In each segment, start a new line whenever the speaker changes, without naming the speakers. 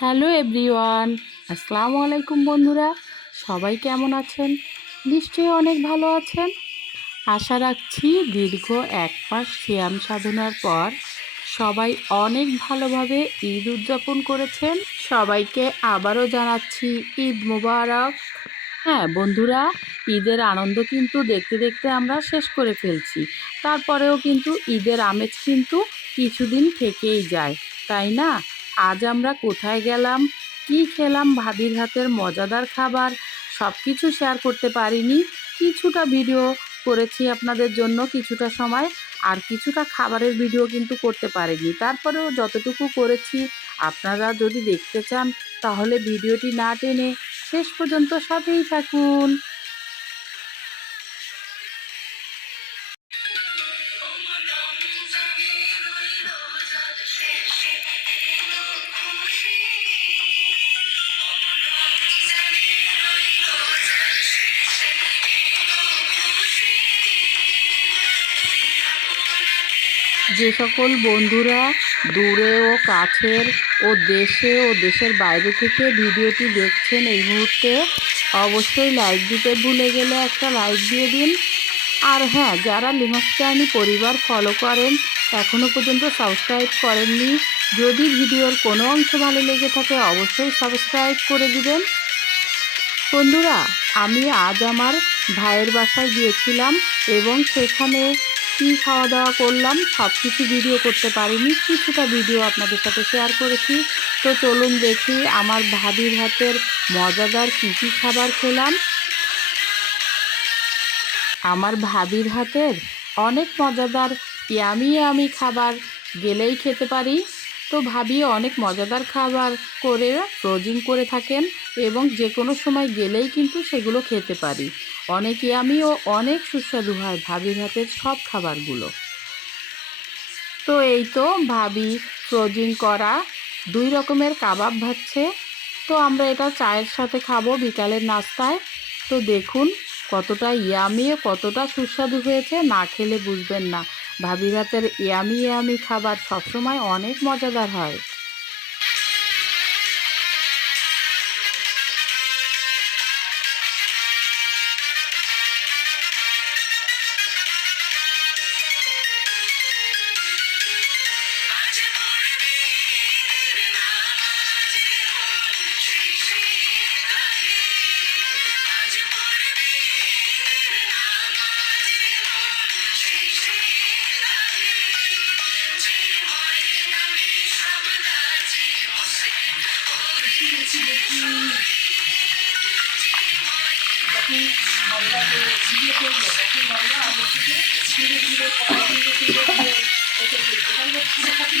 Hello everyone, আসসালামু আলাইকুম বন্ধুরা। সবাই কেমন আছেন? নিশ্চয়ই অনেক ভালো আছেন। আশা রাখছি দীর্ঘ এক মাস শ্যাম সাধনার পর সবাই অনেক ভালোভাবে ঈদ উদযাপন করেছেন। সবাইকে আবারও জানাচ্ছি ঈদ মুবারক। হ্যাঁ বন্ধুরা, ঈদের আনন্দ কিন্তু দেখতে দেখতে আমরা শেষ করে ফেলছি। তারপরেও কিন্তু ঈদের আমেজ কিন্তু কিছুদিন থেকেই যায়, তাই না? আজ আমরা কোথায় গেলাম, কি খেলাম, ভাবির হাতের মজাদার খাবার সব কিছু শেয়ার করতে পারিনি। কিছুটা ভিডিও করেছি আপনাদের জন্য, কিছুটা সময়, আর কিছুটা খাবারের ভিডিও কিন্তু করতে পারিনি। তারপরেও যতটুকু করেছি, আপনারা যদি দেখতে চান, তাহলে ভিডিওটি না টেনে শেষ পর্যন্ত সাথেই থাকুন। যে সকল বন্ধুরা দূরে ও কাছের ও দেশে ও দেশের বাইরে থেকে ভিডিওটি দেখছেন এই মুহূর্তে, অবশ্যই লাইক দিতে ভুলে গেলে একটা লাইক দিয়ে দিন। আর হ্যাঁ যারা লিমাস্টানি পরিবার ফলো করেন এখনও পর্যন্ত সাবস্ক্রাইব করেননি, যদি ভিডিওর কোনো অংশ ভালো লেগে থাকে, অবশ্যই সাবস্ক্রাইব করে দিবেন। বন্ধুরা, আমি আজ আমার ভাইয়ের বাসায় গিয়েছিলাম এবং সেখানে কী খাওয়া দাওয়া করলাম সব কিছু ভিডিও করতে পারিনি, কিছুটা ভিডিও আপনাদের সাথে শেয়ার করেছি। তো চলুন দেখি আমার ভাবির হাতের মজাদার কী কী খাবার খেলাম। আমার ভাবির হাতের অনেক মজাদার ইয়ামি আমি খাবার গেলেই খেতে পারি। তো ভাবি অনেক মজাদার খাবার করে ফ্রোজিং করে থাকেন। এবং যে কোনো সময় গেলেই কিন্তু সেগুলো খেতে পারি। অনেক ইয়ামি ও অনেক সুস্বাদু হয় ভাবির হাতের সব খাবারগুলো। তো এই তো ভাবি ফ্রোজিং করা, দুই রকমের কাবাব ভাজছে। তো আমরা এটা চায়ের সাথে খাব বিকালের নাস্তায়। তো দেখুন কতটা ইয়ামি কতটা সুস্বাদু হয়েছে, না খেলে বুঝবেন না। ভাবির হাতের ইয়ামি ইয়ামি খাবার সবসময় অনেক মজাদার হয়। যখন মশলা ঝিলে করব তখন মশলা আলু থেকে ছিঁড়ে ছিঁড়ে ছিঁড়ে ছিঁড়ে ছিঁড়ে ওটা ছিঁড়ে থাকি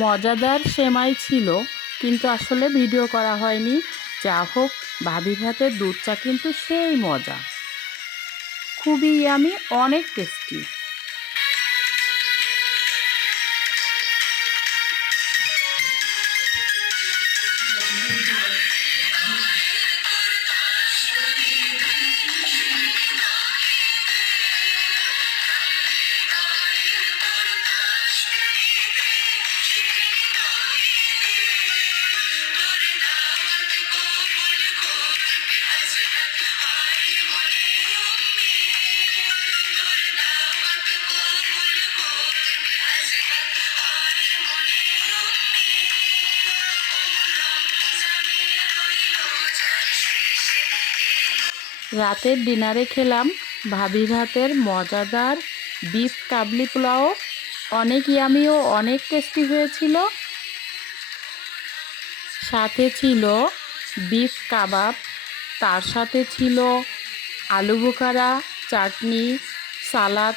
মজাদার সেমাই ছিল, কিন্তু আসলে ভিডিও করা হয়নি। যা হোক ভাবির হাতের দুধ চা কিন্তু সেই মজা। খুবই আমি অনেক টেস্টি রাতের ডিনারে খেলাম ভাবি ভাতের মজাদার বিফ কাবলি পোলাও। অনেক ইয়ামি ও অনেক টেস্টি হয়েছিল। সাথে ছিল বিফ কাবাব, তার সাথে ছিল আলু বোখারা, চাটনি, সালাদ,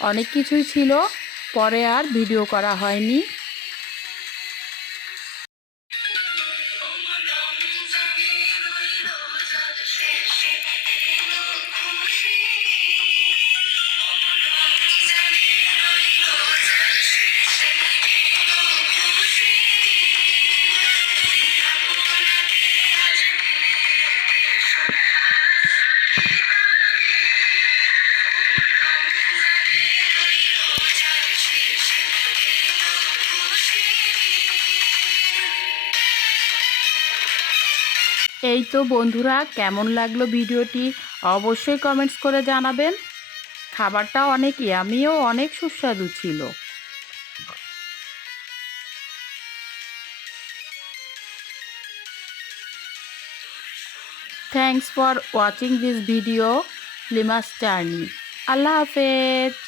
অনেক কিছুই ছিল। পরে আর ভিডিও করা হয়নি। এই তো বন্ধুরা, কেমন লাগল ভিডিওটি? অবশ্যই কমেন্টস করে জানাবেন। খাবারটা অনেক ইয়ামিও অনেক সুস্বাদু ছিল। Thanks for watching this video Limas journey আল্লাহ হাফেজ।